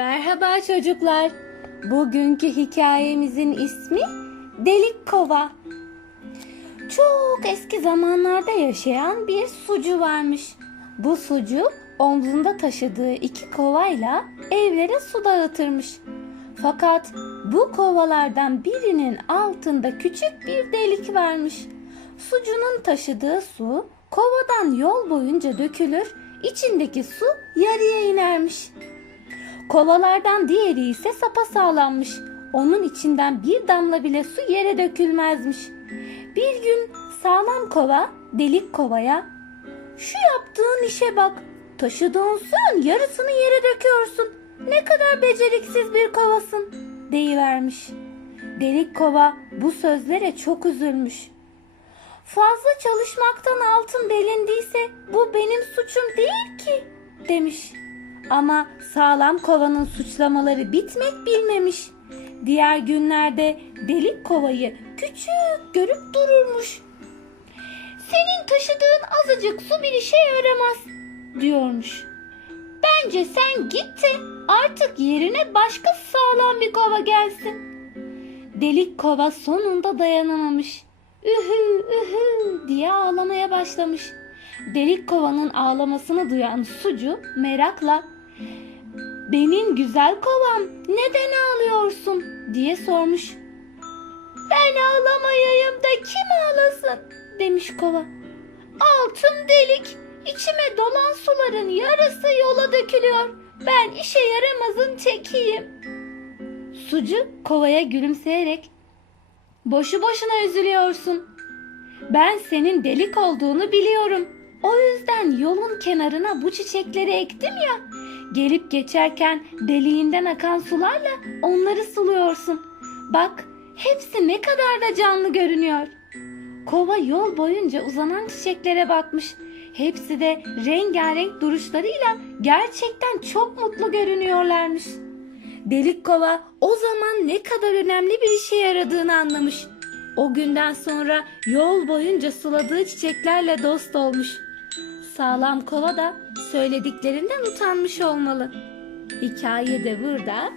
Merhaba çocuklar. Bugünkü hikayemizin ismi Delik Kova. Çok eski zamanlarda yaşayan bir sucu varmış. Bu sucu omzunda taşıdığı iki kovayla evlere su dağıtırmış. Fakat bu kovalardan birinin altında küçük bir delik varmış. Sucunun taşıdığı su kovadan yol boyunca dökülür, içindeki su yarıya inermiş. Kovalardan diğeri ise sapasağlammış. Onun içinden bir damla bile su yere dökülmezmiş. Bir gün sağlam kova delik kovaya şu yaptığın işe bak. Taşıdığın suyun yarısını yere döküyorsun. Ne kadar beceriksiz bir kovasın deyivermiş. Delik kova bu sözlere çok üzülmüş. Fazla çalışmaktan altın delindiyse bu benim suçum değil ki demiş. Ama sağlam kovanın suçlamaları bitmek bilmemiş. Diğer günlerde delik kovayı küçük görüp dururmuş. Senin taşıdığın azıcık su bir işe yaramaz diyormuş. Bence sen git de artık yerine başka sağlam bir kova gelsin. Delik kova sonunda dayanamamış. Ühü ühü diye ağlamaya başlamış. Delik kovanın ağlamasını duyan sucu merakla benim güzel kovam neden ağlıyorsun diye sormuş. Ben ağlamayayım da kim ağlasın demiş kova. Altım delik içime dolan suların yarısı yola dökülüyor. Ben işe yaramazın tekiyim. Sucu kovaya gülümseyerek boşu boşuna üzülüyorsun. Ben senin delik olduğunu biliyorum. O yüzden yolun kenarına bu çiçekleri ektim ya. Gelip geçerken deliğinden akan sularla onları suluyorsun. Bak hepsi ne kadar da canlı görünüyor. Kova yol boyunca uzanan çiçeklere bakmış. Hepsi de rengarenk duruşlarıyla gerçekten çok mutlu görünüyorlarmış. Delik kova o zaman ne kadar önemli bir işe yaradığını anlamış. O günden sonra yol boyunca suladığı çiçeklerle dost olmuş. Sağlam kova da söylediklerinden utanmış olmalı. Hikaye de burada